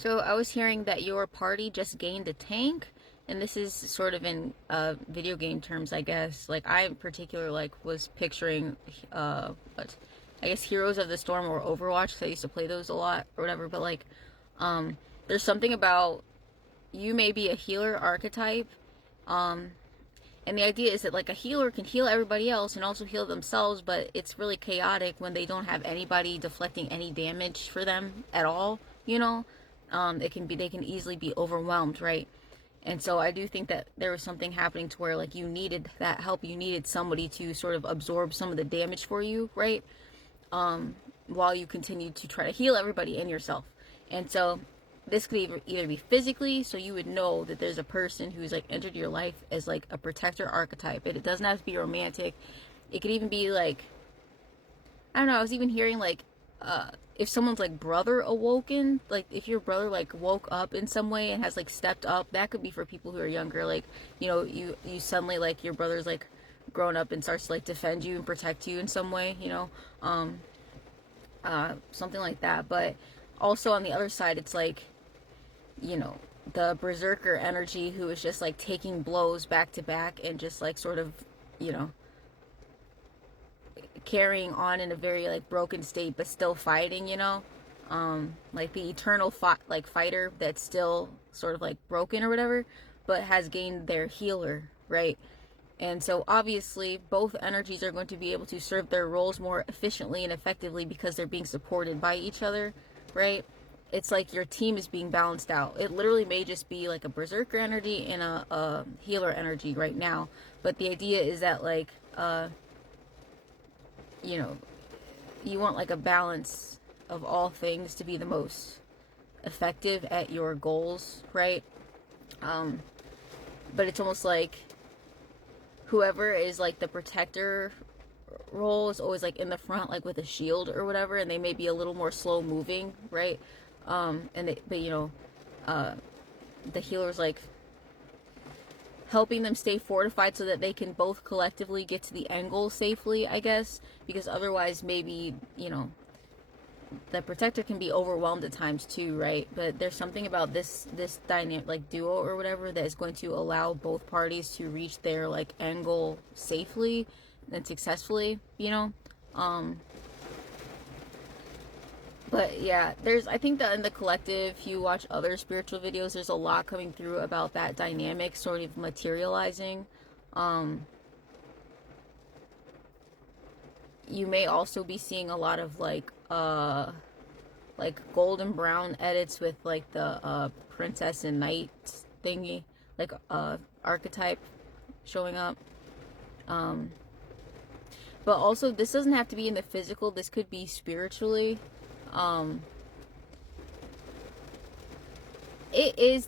So I was hearing that your party just gained a tank, and this is sort of in video game terms, I guess. Like I in particular was picturing what I guess Heroes of the Storm or Overwatch, 'cause I used to play those a lot or whatever. But um, there's something about you may be a healer archetype, um, and the idea is that like a healer can heal everybody else and also heal themselves, but it's really chaotic when they don't have anybody deflecting any damage for them at all. You know, it can be they can easily be overwhelmed, right? And so I do think that there was something happening to where like you needed that help, you needed somebody to sort of absorb some of the damage for you, right? While you continue to try to heal everybody and yourself. And so this could either be physically, so you would know that there's a person who's like entered your life as like a protector archetype. It doesn't have to be romantic. It could even be like, I don't know, I was even hearing like if someone's like brother awoken, like if your brother like woke up in some way and has like stepped up, that could be for people who are younger. Like, you know, you suddenly like your brother's like grown up and starts to like defend you and protect you in some way, you know. Something like that. But also on the other side, it's like, you know, the berserker energy who is just like taking blows back to back and just like sort of, you know, carrying on in a very like broken state but still fighting, you know. Like the eternal fighter that's still sort of like broken or whatever, but has gained their healer, right? And so obviously both energies are going to be able to serve their roles more efficiently and effectively because they're being supported by each other, right? It's like your team is being balanced out. It literally may just be like a berserker energy and a healer energy right now, but the idea is that like you know, you want like a balance of all things to be the most effective at your goals, right? But it's almost like whoever is like the protector role is always like in the front, like with a shield or whatever, and they may be a little more slow moving, right? But you know, the healer's like helping them stay fortified so that they can both collectively get to the end goal safely, I guess, because otherwise maybe, you know, the protector can be overwhelmed at times too, right? But there's something about this dynamic like duo or whatever that is going to allow both parties to reach their like end goal safely and successfully, you know. But yeah, I think that in the collective, if you watch other spiritual videos, there's a lot coming through about that dynamic sort of materializing. You may also be seeing a lot of like golden brown edits with like the princess and knight thingy, like archetype showing up. But also this doesn't have to be in the physical, this could be spiritually.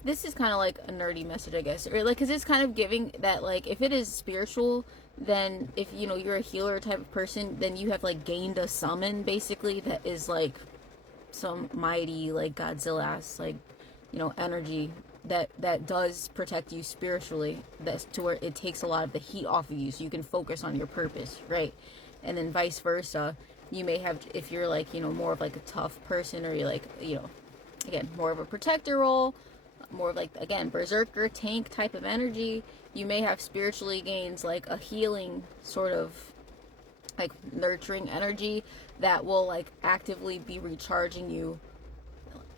This is kind of like a nerdy message, I guess, or like because it's kind of giving that like if it is spiritual, then if you know you're a healer type of person, then you have like gained a summon basically that is like some mighty like Godzilla-esque like, you know, energy that does protect you spiritually, that's to where it takes a lot of the heat off of you so you can focus on your purpose, right? And then vice versa, you may have, if you're like, you know, more of like a tough person, or you're like, you know, again, more of a protector role, more of like, again, berserker tank type of energy, you may have spiritually gains like a healing sort of like nurturing energy that will like actively be recharging you,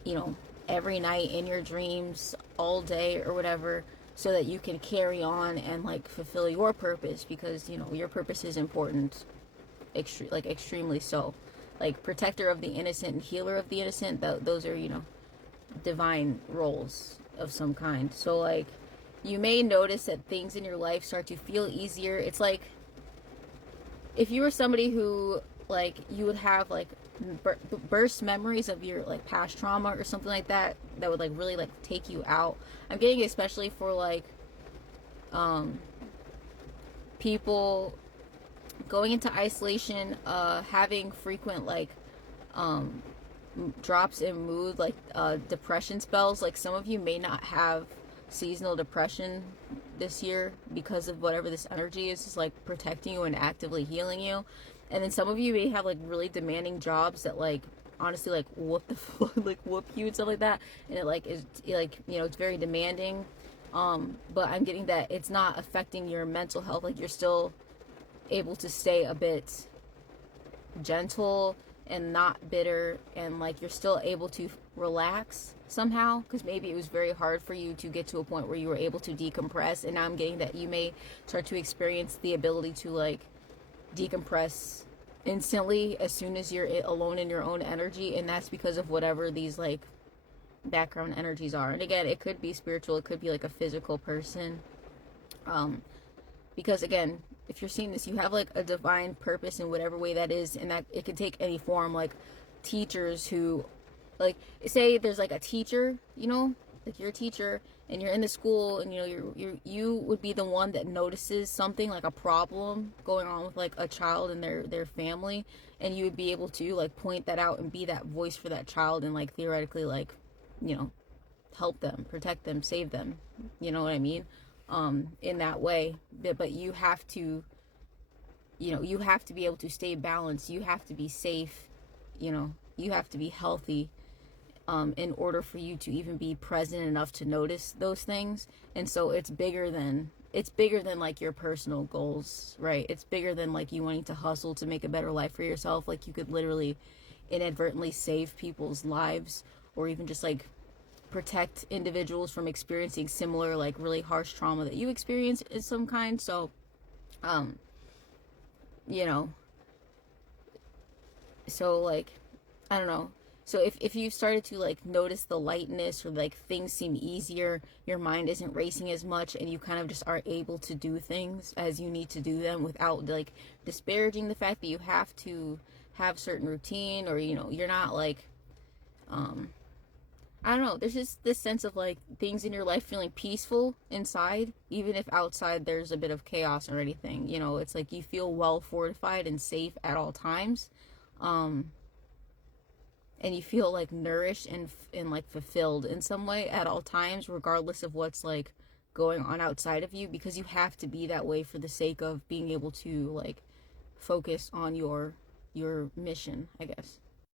you know, every night in your dreams, all day or whatever, so that you can carry on and like fulfill your purpose, because you know your purpose is important, extremely so. Like protector of the innocent and healer of the innocent, those are, you know, divine roles of some kind. So like you may notice that things in your life start to feel easier. It's like if you were somebody who like you would have like burst memories of your like past trauma or something like that would like really like take you out. I'm getting especially for like people going into isolation, having frequent like drops in mood, like depression spells. Like some of you may not have seasonal depression this year because of whatever this energy is like protecting you and actively healing you. And then some of you may have like really demanding jobs that like honestly like whoop the like whoop you and stuff like that, and it like is like, you know, it's very demanding. But I'm getting that it's not affecting your mental health. Like you're still able to stay a bit gentle and not bitter, and like you're still able to relax somehow, because maybe it was very hard for you to get to a point where you were able to decompress, and now I'm getting that you may start to experience the ability to like decompress instantly as soon as you're alone in your own energy, and that's because of whatever these like background energies are. And again, it could be spiritual, it could be like a physical person, because again, if you're seeing this, you have like a divine purpose in whatever way that is, and that it can take any form. Like teachers who, like, say there's like a teacher, you know, like you're a teacher and you're in the school, and you know you would be the one that notices something like a problem going on with like a child and their family, and you would be able to like point that out and be that voice for that child, and like theoretically like, you know, help them, protect them, save them, you know what I mean, in that way. But you have to, you know, you have to be able to stay balanced, you have to be safe, you know, you have to be healthy, in order for you to even be present enough to notice those things. And so it's bigger than like your personal goals, right? It's bigger than like you wanting to hustle to make a better life for yourself. Like you could literally inadvertently save people's lives, or even just like protect individuals from experiencing similar like really harsh trauma that you experience in some kind. So you know, so like, I don't know. So if you've started to like notice the lightness, or like things seem easier, your mind isn't racing as much, and you kind of just are able to do things as you need to do them without like disparaging the fact that you have to have certain routine, or you know, you're not like, I don't know, there's just this sense of like things in your life feeling peaceful inside, even if outside there's a bit of chaos or anything. You know, it's like you feel well fortified and safe at all times. And you feel like nourished and like fulfilled in some way at all times, regardless of what's like going on outside of you, because you have to be that way for the sake of being able to like focus on your mission, I guess.